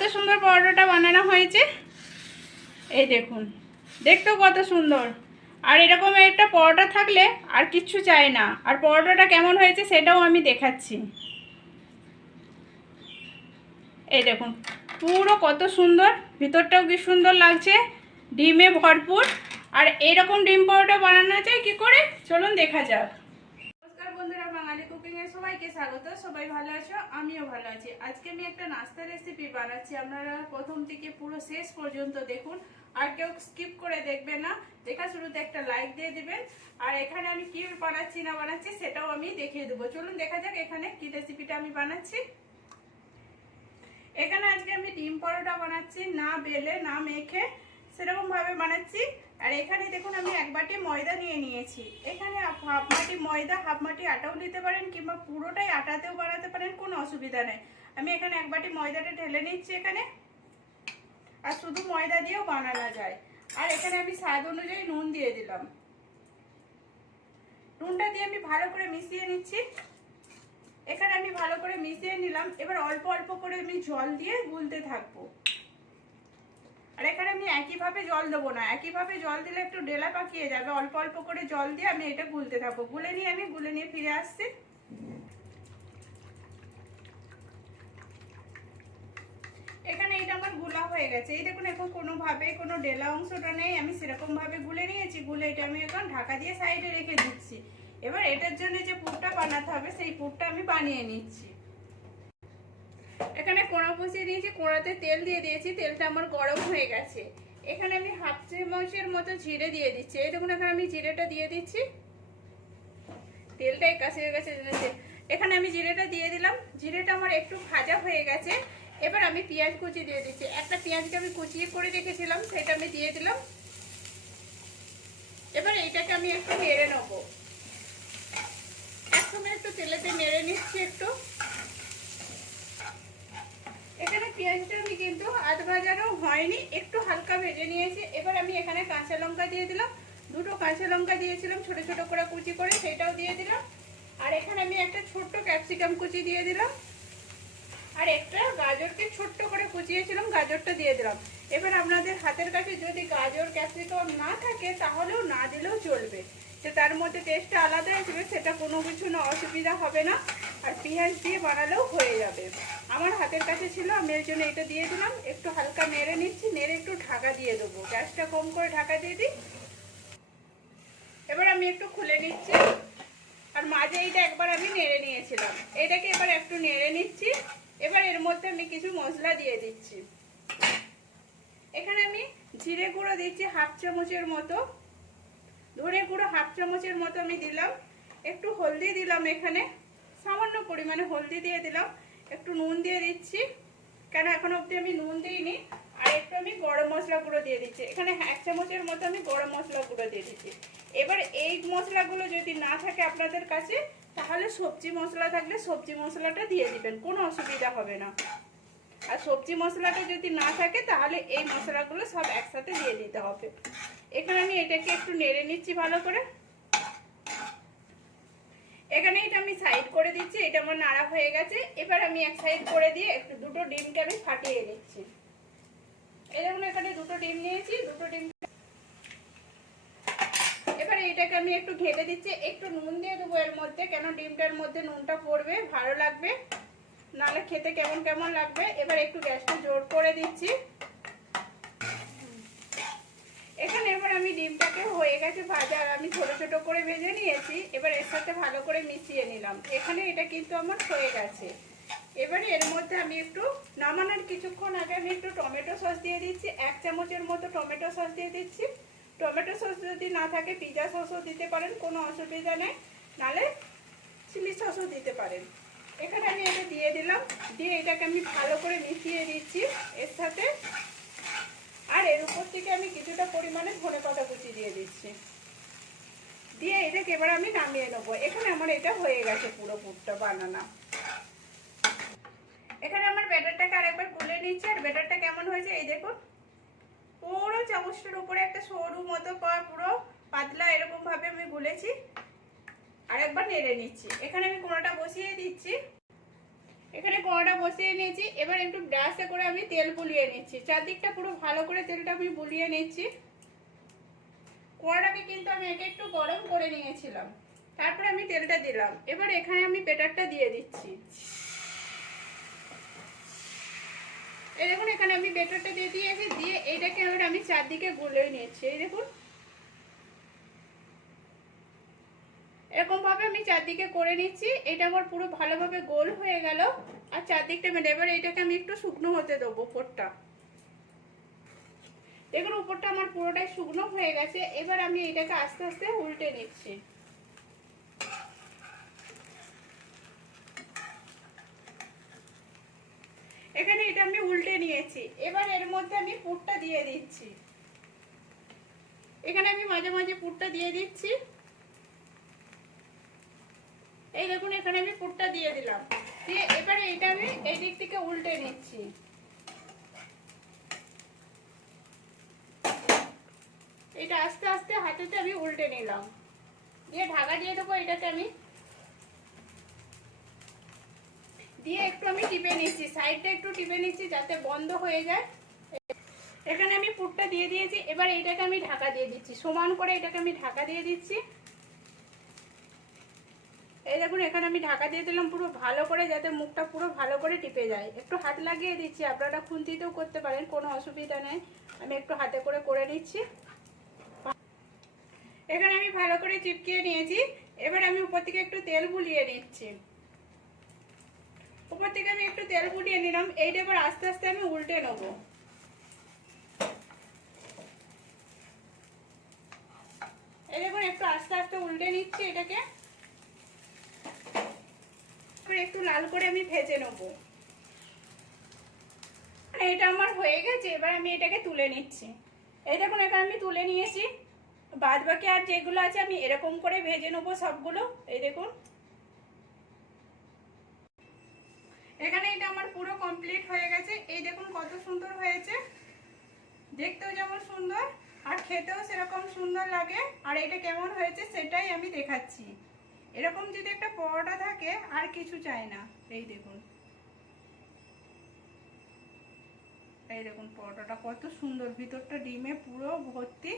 কত সুন্দর পরোটাটা বানানো হয়েছে। এই দেখুন, দেখতেও কত সুন্দর। আর এরকম একটা পরোটা থাকলে আর কিচ্ছু চাই না। আর পরোটাটা কেমন হয়েছে সেটাও আমি দেখাচ্ছি। এই দেখুন, পুরো কত সুন্দর, ভিতরটাও কি সুন্দর লাগছে, ডিমে ভরপুর। আর এইরকম ডিম পরোটা বানানো যায় কি করে? চলুন দেখা যাক। সবাইকে স্বাগত, সবাই ভালো আছো? আমিও ভালো আছি। আজকে আমি একটা নাস্তা রেসিপি বানাচ্ছি, আপনারা প্রথম থেকে পুরো শেষ পর্যন্ত দেখুন, আর কেউ স্কিপ করে দেখবে না। দেখা শুরুতে একটা লাইক দিয়ে দিবেন, আর এখানে আমি কি বানাচ্ছি, না বানাচ্ছি, সেটাও আমি দেখিয়ে দেবো। চলুন দেখা যাক এখানে কি রেসিপিটা আমি বানাচ্ছি। এখানে আজকে আমি ডিম পরোটা বানাচ্ছি, না বেলে, না মেখে। সেরকম ভাবে বানাচ্ছি। আর এখানে দেখুন, আমি এক বাটি ময়দা নিয়ে নিয়েছি। এখানে হাফ মাটি ময়দা, হাফ বাটি আটাও দিতে পারেন কিংবা পুরোটাই আটাতেও বানাতে পারেন, কোনো অসুবিধা নেই। আমি এখানে এক বাটি ময়দাটা ঢেলে নিচ্ছি এখানে। আর শুধু ময়দা দিয়েও বানানো যায়। আর এখানে আমি স্বাদ অনুযায়ী নুন দিয়ে দিলাম। নুনটা দিয়ে আমি ভালো করে মিশিয়ে নিচ্ছি। এখানে আমি ভালো করে মিশিয়ে নিলাম। এবার অল্প অল্প করে আমি জল দিয়ে গুলতে থাকব। আর এখানে আমি একইভাবে জল দেবো না। একইভাবে জল দিলে একটু ডেলা পাকিয়ে যাবে। অল্প অল্প করে জল দিয়ে আমি এটা গুলতে থাকব। গুলে নিয়ে আমি গুলে নিয়ে ফিরে আসছি। এখানে এটা আমারগুলা হয়ে গেছে। এই দেখুন, এখন কোনোভাবে কোনো ডেলা অংশটা নেই। আমি সেরকম ভাবে গুলে নিয়েছি। গুলে এটা আমি এখন ঢাকা দিয়ে সাইডে রেখে দিচ্ছি। এবার এটার জন্য যে পুরটা বানাতে হবে, সেই পুরটা আমি বানিয়ে নিচ্ছি। এখানে কোড়া বসিয়ে দিয়েছি, কোড়াতে তেল দিয়ে দিয়েছি, তেলটা আমার গরম হয়ে গেছে। এখানে আমি হাফ চামচের মতো জিরে দিয়ে দিচ্ছি। এই দেখুন, এখানে আমি জিরেটা দিয়ে দিচ্ছি। তেলটা কাছে হয়ে গেছে এখানে আমি জিরেটা দিয়ে দিলাম। জিরেটা আমার একটু ভাজা হয়ে গেছে। এবার আমি পেঁয়াজ কুচি দিয়ে দিচ্ছি। একটা পেঁয়াজকে আমি কুচিয়ে করে রেখেছিলাম, সেটা আমি দিয়ে দিলাম। এবার এইটাকে আমি একটু নেড়ে নেব। একসঙ্গে একটু তেলেতে নেড়ে নিচ্ছি একটু। পেঁয়াজটা আমি কিন্তু আধ ভাজারও হয়নি, একটু হালকা ভেজে নিয়েছি। এবার আমি এখানে কাঁচা লঙ্কা দিয়ে দিলাম। দুটো কাঁচা লঙ্কা দিয়েছিলাম, ছোট ছোট করে কুচি করে, সেটাও দিয়ে দিলাম। আর এখানে আমি একটা ছোট্ট ক্যাপসিকাম কুচি দিয়ে দিলাম। আর একটা গাজরকে ছোট্ট করে কুচিয়েছিলাম, গাজরটা দিয়ে দিলাম। এবার আপনাদের হাতের কাছে যদি গাজর, ক্যাপসিকাম না থাকে, তাহলেও না দিলেও চলবে। যে তার মধ্যে টেস্টটা আলাদা আসবে, সেটা কোনো কিছু না, অসুবিধা হবে না। আর পেঁয়াজ দিয়ে বানালেও হয়ে যাবে। আমার হাতের কাছে ছিল, আমি এর জন্য এটা দিয়ে দিলাম। একটু হালকা নেড়ে নিচ্ছি, নেড়ে একটু ঢাকা দিয়ে দেবো। গ্যাসটা কম করে ঢাকা দিয়ে দিই। এবার আমি একটু খুলে নিচ্ছি। আর মাঝে এইটা একবার আমি নেড়ে নিয়েছিলাম। এটাকে এবার একটু নেড়ে নিচ্ছি। এবার এর মধ্যে আমি কিছু মশলা দিয়ে দিচ্ছি। এখানে আমি জিরে গুঁড়ো দিচ্ছি হাফ চামচের মতো। ধরে গুঁড়ো হাফ চামচের মতো আমি দিলাম। একটু হলদি দিলাম এখানে। সামান্য পরিমাণে হলদি দিয়ে দিলাম। একটু নুন দিয়ে দিচ্ছি। কেন এখন অবধি আমি নুন দিইনি? আর একটু আমি গরম মশলা গুঁড়ো দিয়ে দিচ্ছি। এখানে এক চামচের মতো আমি গরম মশলা গুঁড়ো দিয়ে দিচ্ছি। এবার এই মশলাগুলো যদি না থাকে আপনাদের কাছে, তাহলে সবজি মশলা থাকলে সবজি মশলাটা দিয়ে দিবেন। কোনো অসুবিধা হবে না। আর সবজি মশলাটা যদি না থাকে, তাহলে এই মশলাগুলো সব একসাথে দিয়ে দিতে হবে। এখানে আমি এটাকে একটু নেড়ে নিচ্ছি ভালো করে। এখানে এটা আমি সাইড করে দিচ্ছি, এটা আমার নাড়া হয়ে গেছে। এবার আমি এক সাইড করে দিয়ে একটু দুটো ডিমকে আমি ফাটিয়ে দিচ্ছি দেখুন, এখানে দুটো ডিম নিয়েছি, দুটো ডিম এবার এটাকে আমি একটু ঘেটে দিচ্ছি, একটু নুন দিয়ে দেবো এর মধ্যে, কেন ডিমটার মধ্যে নুনটা পড়বে, ভালো লাগবে। নালে খেতে কেমন কেমন লাগবে, এবার একটু গ্যাসটা জোর করে দিচ্ছি। এখানে এবার আমি ডিমটাকে হয়ে গেছে ভাজা, আর আমি ছোট ছোট করে ভেজে নিয়েছি। এবার এর সাথে ভালো করে মিশিয়ে নিলাম। এখানে এটা কিন্তু আমার হয়ে গেছে। এবারে এর মধ্যে আমি একটু নামানোর কিছুক্ষণ আগে আমি একটু টমেটো সস দিয়ে দিচ্ছি। এক চামচের মতো টমেটো সস দিয়ে দিচ্ছি। টমেটো সস যদি না থাকে, পিজা সসও দিতে পারেন, কোনো অসুবিধা নেই। নালে চিলি সসও দিতে পারেন। এখানে আমি এটা দিয়ে দিলাম। দিয়ে এটাকে আমি ভালো করে মিশিয়ে দিচ্ছি। এর সাথে আর এর উপর থেকে আমি কিছুটা পরিমাণে ধনে পাতা কুচি দিয়ে দিচ্ছি। দিয়ে এটাকে এবার আমি নামিয়ে নেব। এখানে আমার এটা হয়ে গেছে পুরো পুরটা বানানা। এখানে আমার ব্যাটারটাকে আরেকবার গুলে নিচ্ছি। আর ব্যাটারটা কেমন হয়েছে এই দেখুন পুরো চামচটার উপরে একটা সরু মতো পুরো পাতলা এরকম ভাবে আমি গুলেছি। আরেকবার নেড়ে নিচ্ছি। এখানে আমি কোনোটা বসিয়ে দিচ্ছি। এখানে কড়াটা বসিয়ে নিয়েছি। এবার একটু ব্রাশে করে আমি তেল বুলিয়ে নিচ্ছি। চারদিকটা পুরো ভালো করে তেলটা আমি বুলিয়ে নিচ্ছি। কড়াটাকে কিন্তু আমি একে একটু গরম করে নিয়েছিলাম। তারপরে আমি তেলটা দিলাম। এবার এখানে আমি বেটারটা দিয়ে দিচ্ছি। এই দেখুন, এখানে আমি বেটারটা দিয়ে দিয়েছি। দিয়ে এইটাকে এবার আমি চারদিকে গুলে নিয়েছি এই দেখুন এরকম ভাবে আমি চারদিকে করে নিচ্ছি। এটা আমার পুরো ভালোভাবে গোল হয়ে গেল। আর চারদিকটা মেনে এবার এটাকে আমি একটু শুকনো হতে দেবো উপরটা। দেখুন, উপরটা আমার পুরোটাই শুকনো হয়ে গেছে। এবার আমি এটাকে আস্তে আস্তে উল্টে নিচ্ছি। এখানে এটা আমি উল্টে নিয়েছি। এবার এর মধ্যে আমি পুরটা দিয়ে দিচ্ছি। এখানে আমি মাঝে মাঝে পুরটা দিয়ে দিচ্ছি। এই দেখুন, এখানে আমি পুরটা দিয়ে দিলাম। দিয়ে এবারে এটা আমি এই দিক থেকে উল্টে নিচ্ছি। এটা আস্তে আস্তে হাতেতে আমি উল্টে নিলাম। দিয়ে ঢাকা দিয়ে দেবো এটাতে আমি। দিয়ে একটু আমি টিপে নিচ্ছি, সাইডটা একটু টিপে নিচ্ছি যাতে বন্ধ হয়ে যায়। এখানে আমি পুরটা দিয়ে দিয়েছি, এবার এটাকে আমি ঢাকা দিয়ে দিচ্ছি। সমান করে এটাকে আমি ঢাকা দিয়ে দিচ্ছি। এই দেখুন, এখানে আমি ঢাকা দিয়ে দিলাম পুরো ভালো করে যাতে মুখটা পুরো ভালো করে টিপে যায়। একটু হাত লাগিয়ে দিচ্ছি, আপনারা খুন্তিতেও করতে পারেন, কোনো অসুবিধা নেই। আমি একটু হাতে করে করে নিচ্ছি। এখানে আমি ভালো করে চিপকিয়ে নিয়েছি। এবার আমি উপর থেকে একটু তেল বুলিয়ে নিচ্ছি। উপর থেকে আমি একটু তেল বুলিয়ে নিলাম। এইটা এবার আস্তে আস্তে আমি উল্টে নেব। দেখুন, একটু আস্তে আস্তে উল্টে নিচ্ছি এটাকে। একটু লাল করে আমি ভেজে নেব। এটা আমার হয়ে গেছে, এবার আমি এটাকে তুলে নিচ্ছি। এই দেখুন এখানে আমি তুলে নিয়েছি। বাদ বাকি আর যেগুলো আছে আমি এরকম করে ভেজে নেব সবগুলো। এই দেখুন। এখানে এটা আমার পুরো কমপ্লিট হয়ে গেছে। এই দেখুন, কত সুন্দর হয়েছে। দেখতেও যেমন সুন্দর, আর খেতেও সেরকম সুন্দর লাগে। আর এটা কেমন হয়েছে সেটাই আমি দেখাচ্ছি। এরকম যদি একটা পরোটা থাকে, আর কিছু চাই না। এই দেখুন। এই দেখুন পরোটাটা, কত সুন্দর। ভিতরটা ডিমে পুরো ভর্তি,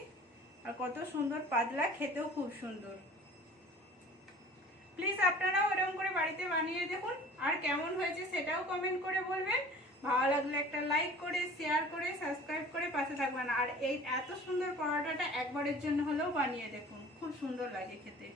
আর কত সুন্দর পাতলা, খেতেও খুব সুন্দর। প্লিজ আপনারাও এরকম করে বাড়িতে বানিয়ে দেখুন, আর কেমন হয়েছে সেটাও কমেন্ট করে বলবেন। ভালো লাগলে একটা লাইক করে শেয়ার করে সাবস্ক্রাইব করে পাশে থাকবেন। আর এই এত সুন্দর পরোটাটা একবারের জন্য হলেও বানিয়ে দেখুন। খুব সুন্দর লাগে খেতে।